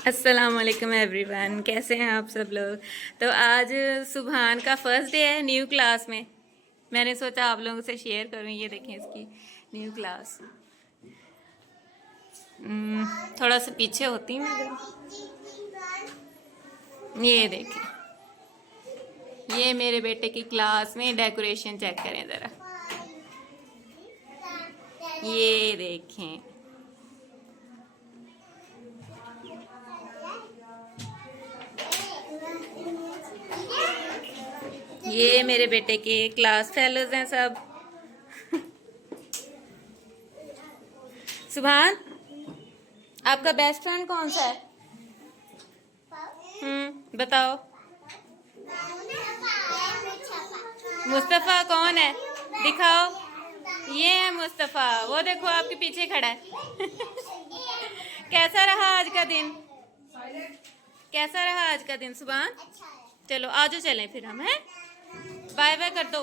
अस्सलाम वालेकुम एवरीवन, कैसे हैं आप सब लोग। तो आज सुबहान का फर्स्ट डे है न्यू क्लास में। मैंने सोचा आप लोगों से शेयर करूं। ये देखें इसकी न्यू क्लास। थोड़ा सा पीछे होती हूँ मैं। ये देखें, ये मेरे बेटे की क्लास में डेकोरेशन चेक करें ज़रा। ये देखें, ये मेरे बेटे के क्लास फेलोज हैं सब। सुभान, आपका बेस्ट फ्रेंड कौन सा है? बताओ। मुस्तफ़ा कौन है? दिखाओ। ये है मुस्तफ़ा, वो देखो आपके पीछे खड़ा है। कैसा रहा आज का दिन? कैसा रहा आज का दिन सुभान? चलो आजो चलें फिर हम, हैं? बाय बाय कर दो।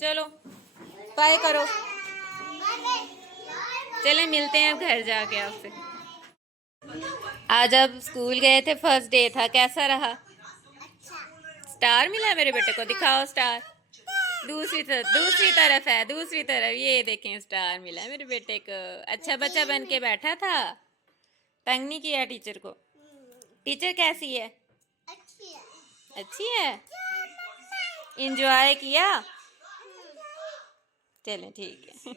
चलो बाय करो। चलें मिलते हैं अब घर जाके आपसे। आज अब स्कूल गए थे, फर्स्ट डे था, कैसा रहा? स्टार मिला मेरे बेटे को, दिखाओ स्टार। दूसरी तरफ है, दूसरी तरफ। ये देखें स्टार मिला मेरे बेटे को। अच्छा बच्चा बन के बैठा था, तंग नहीं किया टीचर को। टीचर कैसी है? अच्छी है। इंजॉय किया? चलें ठीक है।